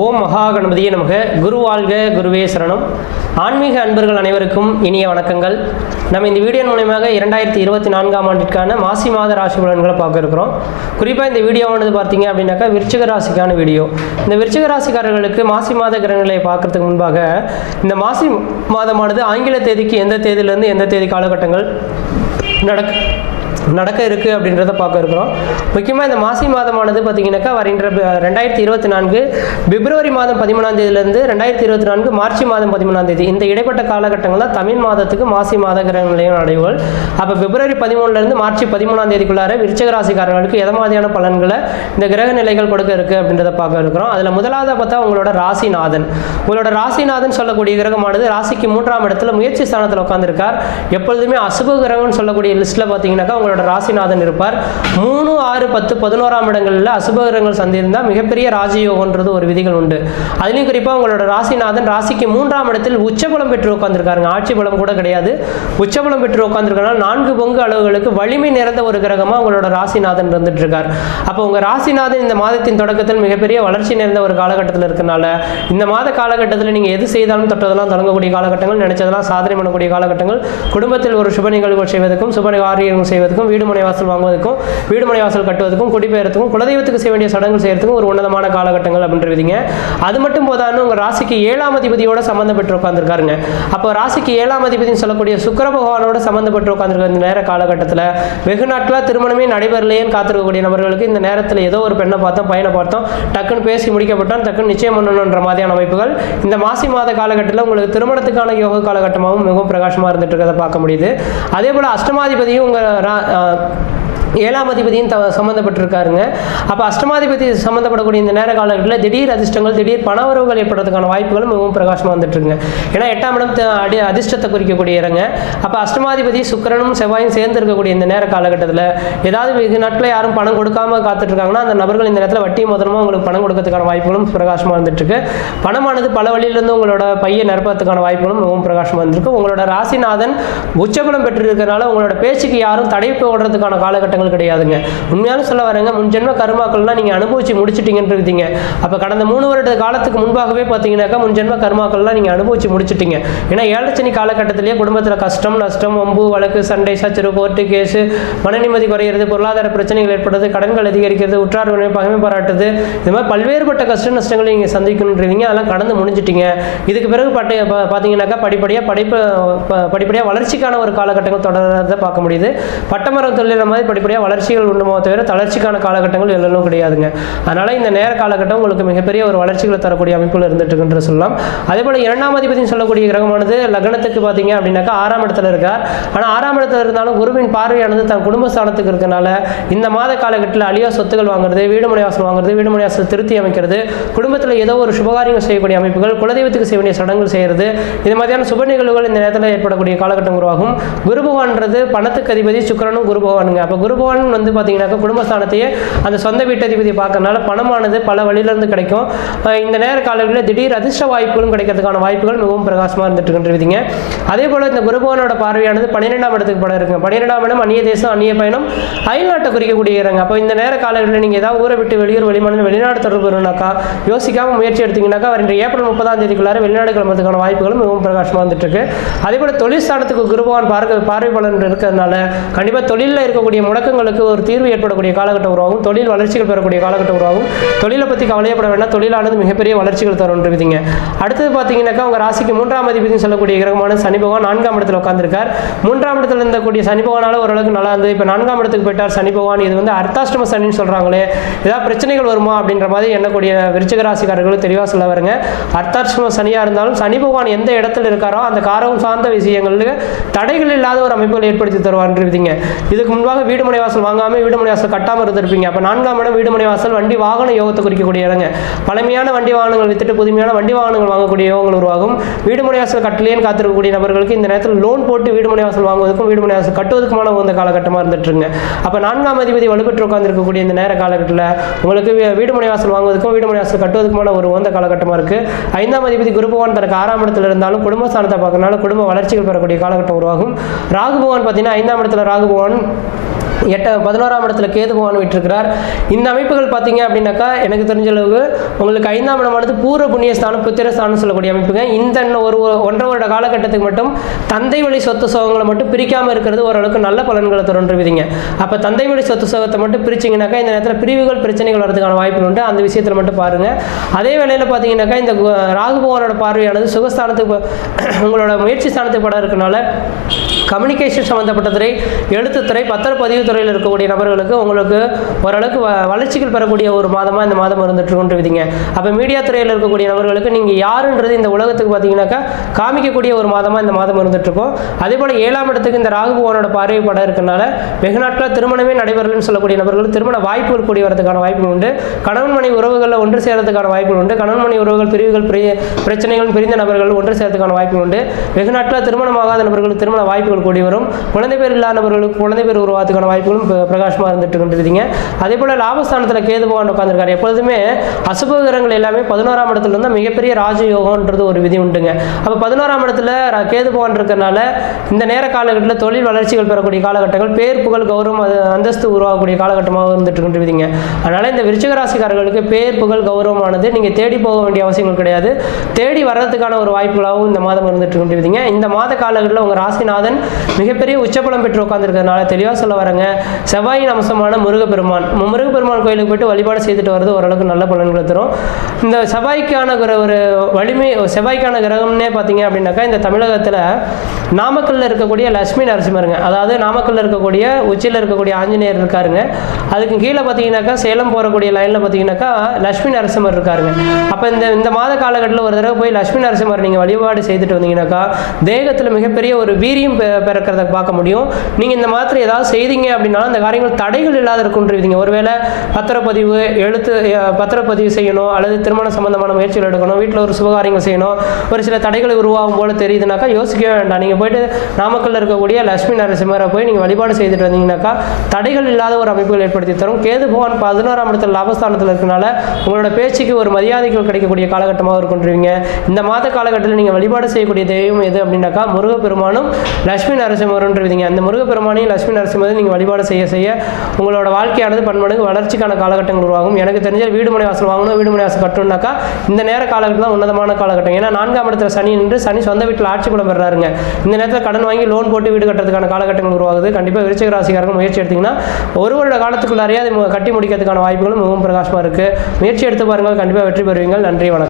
ஓம் மகா கணபதியே நமக. குரு வாழ்க குருவே சரணம். ஆன்மீக அன்பர்கள் அனைவருக்கும் இனிய வணக்கங்கள். நம்ம இந்த வீடியோ மூலயமாக இரண்டாயிரத்தி இருபத்தி நான்காம் ஆண்டிற்கான மாசி மாத ராசி பலன்களை பார்க்க இருக்கிறோம். குறிப்பாக இந்த வீடியோவானது பார்த்தீங்க அப்படின்னாக்கா விருச்சிக ராசிக்கான வீடியோ. இந்த விருச்சிக ராசிக்காரர்களுக்கு மாசி மாத கிரகங்களை பார்க்கறதுக்கு முன்பாக இந்த மாசி மாதமானது ஆங்கில தேதிக்கு எந்த தேதியிலேருந்து எந்த தேதி காலகட்டங்கள் நடக்க நடக்க இருக்குது அப்படின்றத பார்க்க இருக்கிறோம். முக்கியமாக இந்த மாசி மாதமானது பார்த்தீங்கன்னாக்கா வருகின்ற ப- ரெண்டாயிரத்தி இருபத்தி நான்கு பிப்ரவரி மாதம் பதிமூணாம் தேதியிலேருந்து ரெண்டாயிரத்தி இருபத்தி நான்கு மார்ச் மாதம் பதிமூணாம் தேதி. இந்த இடைப்பட்ட காலகட்டங்களில் தமிழ் மாதத்துக்கு மாசி மாத கிரகங்களையும் அடைவுகள் அப்போ பிப்ரவரி பதிமூணுலேருந்து மார்ச் பதிமூணாம் தேதிக்குள்ளார விருச்சக ராசிக்காரர்களுக்கு எத மாதிரியான பலன்களை இந்த கிரக நிலைகள் கொடுக்க இருக்குது அப்படின்றத பார்க்க இருக்கிறோம். அதில் முதலாவது பார்த்தா உங்களோட ராசிநாதன். உங்களோட ராசிநாதன் சொல்லக்கூடிய கிரகமானது ராசிக்கு மூன்றாம் இடத்துல முயற்சி ஸ்தானத்தில் உட்காந்துருக்கார் எப்பொழுதுமே அசுப கிரகம்னு சொல்லக்கூடிய லிஸ்ட்டில் பார்த்தீங்கன்னாக்கா உங்களோட ராசிநாதன் இருப்பார். மூணு ஆறு பத்து பதினோராம் இடங்களில் அசுபகரங்கள் சந்திருந்தால் மிகப்பெரிய ராஜயோகன்றது ஒரு விதிகள் உண்டு. அதுலேயும் குறிப்பாக உங்களோட ராசிநாதன் ராசிக்கு மூன்றாம் இடத்தில் உச்சபலம் பெற்று உட்காந்துருக்காருங்க ஆட்சி பலம் கூட கிடையாது. உச்சபலம் பெற்று உட்காந்துருக்கனால நான்கு பங்கு அளவுகளுக்கு வலிமை நிறைந்த ஒரு கிரகமாக உங்களோட ராசிநாதன் இருந்துட்டு இருக்கார் அப்போ உங்கள் ராசிநாதன் இந்த மாதத்தின் தொடக்கத்தில் மிகப்பெரிய வளர்ச்சி நிறைந்த ஒரு காலகட்டத்தில் இருக்கனால இந்த மாத காலகட்டத்தில் நீங்கள் எது செய்தாலும் தொட்டதெல்லாம் தொடங்கக்கூடிய காலகட்டங்கள் நினைச்சதெல்லாம் சாதனை பண்ணக்கூடிய காலகட்டங்கள் குடும்பத்தில் ஒரு சுப நிகழ்வுகள் செய்வதற்கும் சுப காரியங்கள் செய்வதற்கும் வீடு மனை வாசல் வாங்குவதற்கும் வீடுமனை வாசல் கட்டுவதற்கும் குடிபெயர்த்துக்கும் குலதெய்வத்துக்கு செய்ய வேண்டிய சடங்குகள் செய்யறதுக்கும் ஒரு உன்னதமான காலகட்டங்கள் அப்படின்றவிதிங்க அது மட்டும் போதான்னு உங்கள் ராசிக்கு ஏழாம் அதிபதியோட சம்மந்தப்பட்டு உட்காந்துருக்காருங்க அப்போ ராசிக்கு ஏழாம் அதிபதினு சொல்லக்கூடிய சுக்கர பகவானோட சம்மந்தப்பட்டு உட்காந்துருக்க இந்த நேர காலகட்டத்தில் வெகு நாட்களாக திருமணமே நடைபெறலையேன்னு காத்திருக்கக்கூடிய நபர்களுக்கு இந்த நேரத்தில் ஏதோ ஒரு பெண்ணை பார்த்தோம் பையனை பார்த்தோம் டக்குன்னு பேசி முடிக்கப்பட்டோம் டக்குன்னு நிச்சயம் பண்ணணுன்ற மாதிரியான அமைப்புகள். இந்த மாசி மாத காலகட்டத்தில் உங்களுக்கு திருமணத்துக்கான யோக காலகட்டமாகவும் மிகவும் பிரகாசமாக இருந்துட்டு இருக்கிறத பார்க்க முடியுது. அதே போல் அஷ்டமாதிபதியும் உங்கள் uh, ஏழாம் அதிபதியும் த சம்மந்தப்பட்டிருக்காருங்க அப்போ அஷ்டமாதிபதி சம்மந்தப்படக்கூடிய இந்த நேர காலகட்டத்தில் திடீர் அதிர்ஷ்டங்கள் திடீர் பண உறவுகள் ஏற்படுறதுக்கான வாய்ப்புகளும் மிகவும் பிரகாசமாக வந்துட்டுருங்க ஏன்னா எட்டாம் இடம் அடி அதிர்ஷ்டத்தை குறிக்கக்கூடிய இடங்க அப்போ அஷ்டமாதிபதி சுக்கிரனும் செவ்வாயும் சேர்ந்து இருக்கக்கூடிய இந்த நேர காலகட்டத்தில் ஏதாவது வெகு நாட்களில் யாரும் பணம் கொடுக்காம காத்துட்ருக்காங்கன்னா அந்த நபர்கள் இந்த நேரத்தில் வட்டி முதலமாக உங்களுக்கு பணம் கொடுக்கறதுக்கான வாய்ப்புகளும் பிரகாசமாக வந்துட்டுருக்கு. பணமானது பல வழியிலிருந்து உங்களோட பையை நிரப்பறதுக்கான வாய்ப்புகளும் மிகவும் பிரகாசமாக இருந்திருக்கு உங்களோட ராசிநாதன் உச்சபலம் பெற்றிருக்கிறனால உங்களோட பேச்சுக்கு யாரும் தடை போடுறதுக்கான காலகட்டங்கள் கிடையாதுங்க. உண்மையான சொல்ல வரேங்க முன்ஜென்ம கர்மாக்கள்லாம் நீங்கள் அனுபவிச்சு முடிச்சிட்டீங்கன்னு இருக்கீங்க அப்போ கடந்த மூணு வருட காலத்துக்கு முன்பாகவே பார்த்தீங்கன்னாக்கா முன்ஜென்ம கர்மாக்கள்லாம் நீங்கள் அனுபவிச்சு முடிச்சிட்டீங்க. ஏன்னா ஏழச்சனி காலகட்டத்திலேயே குடும்பத்தில் கஷ்டம் நஷ்டம் வம்பு வழக்கு சண்டை சச்சரவு கோர்ட்டு கேஸு மன நிம்மதி குறையிறது பொருளாதார பிரச்சனைகள் ஏற்படுறது கடன்கள் அதிகரிக்கிறது உற்றார் உறவினர் பகைமை பாராட்டுது இது மாதிரி பல்வேறுபட்ட கஷ்ட நஷ்டங்களை நீங்கள் சந்திக்கணுன்றீங்க அதெல்லாம் கடந்து முடிஞ்சிட்டீங்க. இதுக்கு பிறகு பட்டு பார்த்தீங்கன்னாக்கா படிப்படியாக படிப்பு படிப்படியாக வளர்ச்சிக்கான ஒரு காலகட்டங்கள் தொடர்றதை பார்க்க முடியுது. பட்டமரம் தொழில் மாதிரி படிப்படியாக வளர்ச்சிகள் உண்டுமோ தவிர தளர்ச்சிக்கான காலகட்டங்கள் எல்லாம் கிடையாதுங்க. அதனால இந்த நேர காலகட்டம் உங்களுக்கு மிகப்பெரிய ஒரு வளர்ச்சிகளை தரக்கூடிய அமைப்புகள் இருந்துட்டு இருக்குன்னு சொல்லலாம். அதே போல் இரண்டாம் அதிபதினு சொல்லக்கூடிய கிரகமானது லக்னத்துக்கு பார்த்தீங்க அப்படின்னாக்கா ஆறாம் இடத்துல இருக்கார். ஆனால் ஆறாம் இடத்துல இருந்தாலும் குருவின் பார்வையானது தன் குடும்பஸ்தானத்துக்கு இருக்கனால இந்த மாத காலகட்டத்தில் அழியா சொத்துக்கள் வாங்குறது வீடு மனைவாசல் வாங்குறது வீடு மனைவாசல் திருத்தி அமைக்கிறது குடும்பத்தில் ஏதோ ஒரு சுபகாரியங்கள் செய்யக்கூடிய அமைப்புகள் குலதெய்வத்துக்கு செய்ய வேண்டிய சடங்குகள் செய்கிறது இது மாதிரியான சுப நிகழ்வுகள் இந்த நேரத்தில் ஏற்படக்கூடிய காலகட்டம் உருவாகும். குரு பகவான்றது பணத்துக்கு அதிபதி சுக்கரனும் குரு பகவானுங்க. அப்போ குரு பகவான் வந்து பார்த்தீங்கன்னாக்கா குடும்பஸ்தானத்தையே அந்த சொந்த வீட்டதிபதியை பார்க்கறனால பணமானது பல வழியிலிருந்து கிடைக்கும். இந்த நேர காலங்களில் திடீர் அதிர்ஷ்ட வாய்ப்புகளும் கிடைக்கிறதுக்கான வாய்ப்புகள் மிகவும் பிரகாசமாக இருந்துட்டு இருக்கின்றீங்க அதே போல் இந்த குருபவனோட பார்வையானது பன்னிரெண்டாம் இடத்துக்கு படம் இருக்குங்க. பன்னிரெண்டாம் இடம் அந்நிய தேசம் அந்நிய பயணம் அயல்நாட்டை குறிக்கக்கூடிய இடங்க அப்போ இந்த நேர காலங்களில் நீங்கள் ஏதாவது ஊரை விட்டு வெளியூர் வெளிமாநிலம் வெளிநாடு தொடர்பு வரணும்னாக்கா யோசிக்காம முயற்சி எடுத்தீங்கன்னாக்கா வருகின்ற ஏப்ரல் முப்பதாம் தேதிக்குள்ளார வெளிநாடு கிளம்புறதுக்கான வாய்ப்புகளும் மிகவும் பிரகாசமாக வந்துட்டு இருக்கு. அதே போல் தொழில் ஸ்தானத்துக்கு குருபவான் பார்க்க பார்வை பலன் இருக்கிறதுனால கண்டிப்பாக தொழிலில் இருக்கக்கூடிய முடக்கங்களுக்கு ஒரு தீர்வு ஏற்படக்கூடிய காலகட்டம் உருவாகும். தொழில் வளர்ச்சிகள் பெறக்கூடிய காலகட்டம் உருவாகும். தொழிலை பற்றி கவலையப்பட வேண்டாம். தொழிலானது மிகப்பெரிய வளர்ச்சிகள் தரும்ன்றீங்க அடுத்தது பார்த்தீங்கன்னாக்கா உங்கள் ராசிக்கு மூன்றாம் அதிபதினு சொல்லக்கூடிய கிரகமான சனி பகவான் நான்காம் இடத்துல உட்காந்துருக்கார் மூன்றாம் இடத்துல இருந்தக்கூடிய சனி பகவானால ஓரளவுக்கு நல்லா இருந்தது. இப்போ நான்காம் இடத்துக்கு போயிட்டார் சனி பகவான். இது வந்து அர்த்தாஷ்டம சனின்னு சொல்கிறாங்களே ஏதாவது பிரச்சனைகள் வருமா அப்படின்ற மாதிரி எண்ணக்கூடிய விருச்சிக ராசிக்காரர்களும் தெளிவாக சொல்ல வருங்க. அர்த்தாஷ்டம சனியாக இருந்தாலும் சனி பகவான் எந்த இடத்துல இருக்காரோ அந்த காரகம் சார்ந்த விஷயங்களுக்கு தடைகள் இல்லாத ஒரு அமைப்புகள் ஏற்படுத்தி தருவான்றீங்க இதுக்கு முன்பாக வீடு வீடுமனை வாசல் வாங்காமல் வீடுமனை வாசல் கட்டாமல் இருந்திருப்பீங்க. அப்போ நான்காம் இடம் வீடுமனை வாசல் வண்டி வாகன யோகத்தை குறிக்கக்கூடிய இடங்க. பழமையான வண்டி வாகனங்கள் வித்துட்டு புதுமையான வண்டி வாகனங்கள் வாங்கக்கூடிய யோகங்கள் உருவாகும். வீடுமனை வாசல் கட்டலேன்னு காத்திருக்கக்கூடிய நபர்களுக்கு இந்த நேரத்தில் லோன் போட்டு வீடுமனை வாசல் வாங்குவதற்கும் வீடுமனை வாசல் கட்டுவதற்குமான உகந்த காலகட்டமாக இருந்துட்டுருங்க. அப்போ நான்காம் அதிபதி வலுப்பெற்று உட்காந்துருக்கக்கூடிய இந்த நேர காலகட்டத்தில் உங்களுக்கு வீடுமனை வாசல் வாங்குவதற்கும் வீடுமனை வாசல் கட்டுவதற்குமான ஒரு உகந்த காலகட்டமாக இருக்குது ஐந்தாம் அதிபதி குரு பகவான் தனக்கு ஆறாம் இடத்துல இருந்தாலும் குடும்பஸ்தானத்தை பார்க்கறனால குடும்ப வளர்ச்சிகள் பெறக்கூடிய காலகட்டம் உருவாகும். ராகு பகவான் பார்த்தீங்கன்னா ஐந்தாம் இடத்துல ராகு பகவான் எட்ட பதினோராம் இடத்துல கேது பகவான் விட்டுருக்கிறார். இந்த அமைப்புகள் பார்த்தீங்க அப்படின்னாக்கா எனக்கு தெரிஞ்ச அளவுக்கு உங்களுக்கு ஐந்தாம் இடமானது பூர்வ புண்ணிய ஸ்தானம் புத்திரஸ்தானம் சொல்லக்கூடிய அமைப்புங்க. இந்த இன்னும் ஒரு ஒன்றரை வருட காலகட்டத்துக்கு மட்டும் தந்தை வழி சொத்து சோகங்களை மட்டும் பிரிக்காமல் இருக்கிறது ஓரளவுக்கு நல்ல பலன்களை தொடர்ந்து விதிங்க. அப்போ தந்தை வழி சொத்து சோகத்தை மட்டும் பிரிச்சிங்கனாக்கா இந்த நேரத்தில் பிரிவுகள் பிரச்சனைகள் வரதுக்கான வாய்ப்புகள் உண்டு. அந்த விஷயத்தில் மட்டும் பாருங்கள் அதே வேளையில் பார்த்தீங்கன்னாக்கா இந்த ராகு பகவானோட பார்வையானது சுகஸ்தானத்துக்கு உங்களோட முயற்சி ஸ்தானத்துக்கு படம் இருக்கனால கம்யூனிகேஷன் சம்மந்தப்பட்ட துறை எழுத்துத்துறை பத்திரப்பதிவு துறையில் இருக்கக்கூடிய நபர்களுக்கு உங்களுக்கு ஓரளவுக்கு வ- வளர்ச்சிகள் பெறக்கூடிய ஒரு மாதமாக இந்த மாதம் இருந்துட்டு விதிங்க அப்போ மீடியா துறையில் இருக்கக்கூடிய நபர்களுக்கு நீங்கள் யாருன்றது இந்த உலகத்துக்கு பார்த்தீங்கன்னாக்கா காமிக்கக்கூடிய ஒரு மாதமாக இந்த மாதம் இருந்துட்டுருக்கோம். அதே போல் ஏழாம் இடத்துக்கு இந்த ராகு பகவானோட பார்வை படம் இருக்கனால வெகு நாட்களாக திருமணமே நடைபெறலன்னு சொல்லக்கூடிய நபர்கள் திருமண வாய்ப்பு கூடிய வரதுக்கான வாய்ப்புகள் உண்டு. கணவன் மனை உறவுகளில் ஒன்று சேரதுக்கான வாய்ப்புகள் உண்டு. கணவன் மனை உறவுகள் பிரிவுகள் பிரிய பிரச்சனைகள் பிரிந்த நபர்கள் ஒன்று சேர்த்துக்கான வாய்ப்புகள் உண்டு. வெகு நாட்களாக திருமணமாகாத நபர்கள் திருமண வாய்ப்புகள் கூடி வரும். குழந்தை பேர் இல்லாதவர்களுக்கு குழந்தை பேர் உருவாத்துக்கான வாய்ப்புகளும் பிரகாசமாக இருந்துட்டு கொண்டிருக்கீங்க. அதே போல லாபஸ்தானத்தில் கேது பகவான் உட்காந்துருக்காரு எப்பொழுதுமே அசுபகிரங்கள் எல்லாமே பதினோராம் இடத்துல இருந்தால் மிகப்பெரிய ராஜயோகம்ன்றது ஒரு விதி உண்டுங்க. அப்போ பதினோராம் இடத்துல கேது பகவான் இருக்கிறனால இந்த நேர காலகட்டத்தில் தொழில் வளர்ச்சிகள் பெறக்கூடிய காலகட்டங்கள் பேர் புகழ் கௌரவம் அது அந்தஸ்து உருவாகக்கூடிய காலகட்டமாக இருந்துட்டு கொண்டிருக்கீங்க அதனால இந்த விருச்சிக ராசிக்காரர்களுக்கு பேர் புகழ் கௌரவமானது நீங்கள் தேடி போக வேண்டிய அவசியங்கள் கிடையாது. தேடி வர்றதுக்கான ஒரு வாய்ப்புகளாகவும் இந்த மாதம் இருந்துட்டு கொண்டிருக்கீங்க இந்த மாத காலகட்டத்தில் உங்கள் ராசிநாதன் மிகப்பெரிய உச்சபலம் பெற்று உட்காந்துருக்கிறதுனால தெளிவாக சொல்ல வரேங்க. செவ்வாயின் அம்சமான முருகப்பெருமான். முருகப்பெருமான் கோயிலுக்கு போயிட்டு வழிபாடு செய்துட்டு வர்றது ஓரளவுக்கு நல்ல பலன்களை தரும். இந்த செவ்வாய்க்கான ஒரு ஒரு வலிமை செவ்வாய்க்கான கிரகம்னே பார்த்தீங்க அப்படின்னாக்கா இந்த தமிழகத்தில் நாமக்கல்ல இருக்கக்கூடிய லட்சுமி நரசிம்மருங்க. அதாவது நாமக்கல்ல இருக்கக்கூடிய உச்சியில் இருக்கக்கூடிய ஆஞ்சநேயர் இருக்காருங்க. அதுக்கு கீழே பார்த்தீங்கன்னாக்கா சேலம் போகக்கூடிய லைனில் பார்த்தீங்கன்னாக்கா லட்சுமி நரசிம்மர் இருக்காருங்க. அப்போ இந்த இந்த மாத காலகட்டத்தில் ஒரு தடவை போய் லட்சுமி நரசிம்மர் நீங்கள் வழிபாடு செய்துட்டு வந்தீங்கன்னாக்கா தேகத்தில் மிகப்பெரிய ஒரு வீரியம் பெ- பிறக்கிறத பார்க்க முடியும். நீங்கள் இந்த மாதிரி ஏதாவது செய்தீங்க அப்படின்னா அந்த காரியங்கள் தடைகள் இல்லாத இருக்குன்றீங்க ஒருவேளை பத்திரப்பதிவு எழுத்து பத்திரப்பதிவு செய்யணும் அல்லது திருமண சம்பந்தமான முயற்சிகள் எடுக்கணும் வீட்டில் ஒரு சுபகாரியங்கள் செய்யணும் ஒரு சில தடைகள் உருவாகும் போல தெரியுதுனாக்கா யோசிக்கவே வேண்டாம். நீங்கள் போயிட்டு நாமக்கல்ல இருக்கக்கூடிய லட்சுமி நரசிம்மரை போய் நீங்கள் வழிபாடு செய்துட்டு வந்தீங்கன்னாக்கா தடைகள் இல்லாத ஒரு அமைப்புகள் ஏற்படுத்தி தரும். கேது பகவான் பதினோராம் இடத்துல லாபஸ்தானத்தில் இருக்கனால உங்களோட பேச்சுக்கு ஒரு மரியாதைகள் கிடைக்கக்கூடிய காலகட்டமாக இருக்குன்றீங்க இந்த மாத காலகட்டத்தில் நீங்கள் வழிபாடு செய்யக்கூடிய தெய்வம் எது அப்படின்னாக்கா முருகப்பெருமானும் லட்சுமி நரசிம்மருன்றீங்க. அந்த முருகப்பெருமானையும் லட்சுமி நரசிம்மரையும் நீங்கள் வழிபாடு செய்ய செய்ய உங்களோட வாழ்க்கையானது பன்மடங்கு வளர்ச்சிக்கான காலகட்டங்கள் உருவாகும். எனக்கு தெரிஞ்ச வீடு முனை வாசல் வாங்கணும் வீடு மனை வாசல் கட்டணும்னாக்கா இந்த நேர காலகட்டம் தான் உன்னதமான காலகட்டம். ஏன்னா நான்காம் இடத்துல சனி நின்று சனி சொந்த வீட்டில் ஆட்சி பலம் பெறாருங்க. இந்த நேரத்தில் கடன் வாங்கி லோன் போட்டு வீடு கட்டுறதுக்கான காலகட்டங்கள் உருவாகுது. கண்டிப்பாக விருச்சிக ராசிக்காரங்க முயற்சி எடுத்தீங்கன்னா ஒரு வருட காலத்துக்குள்ளாரையே அதை கட்டி முடிக்கிறதுக்கான வாய்ப்புகளும் மிகவும் பிரகாசமாக இருக்குது முயற்சி எடுத்து பாருங்கள். கண்டிப்பாக வெற்றி பெறுவீங்கள். நன்றி வணக்கம்.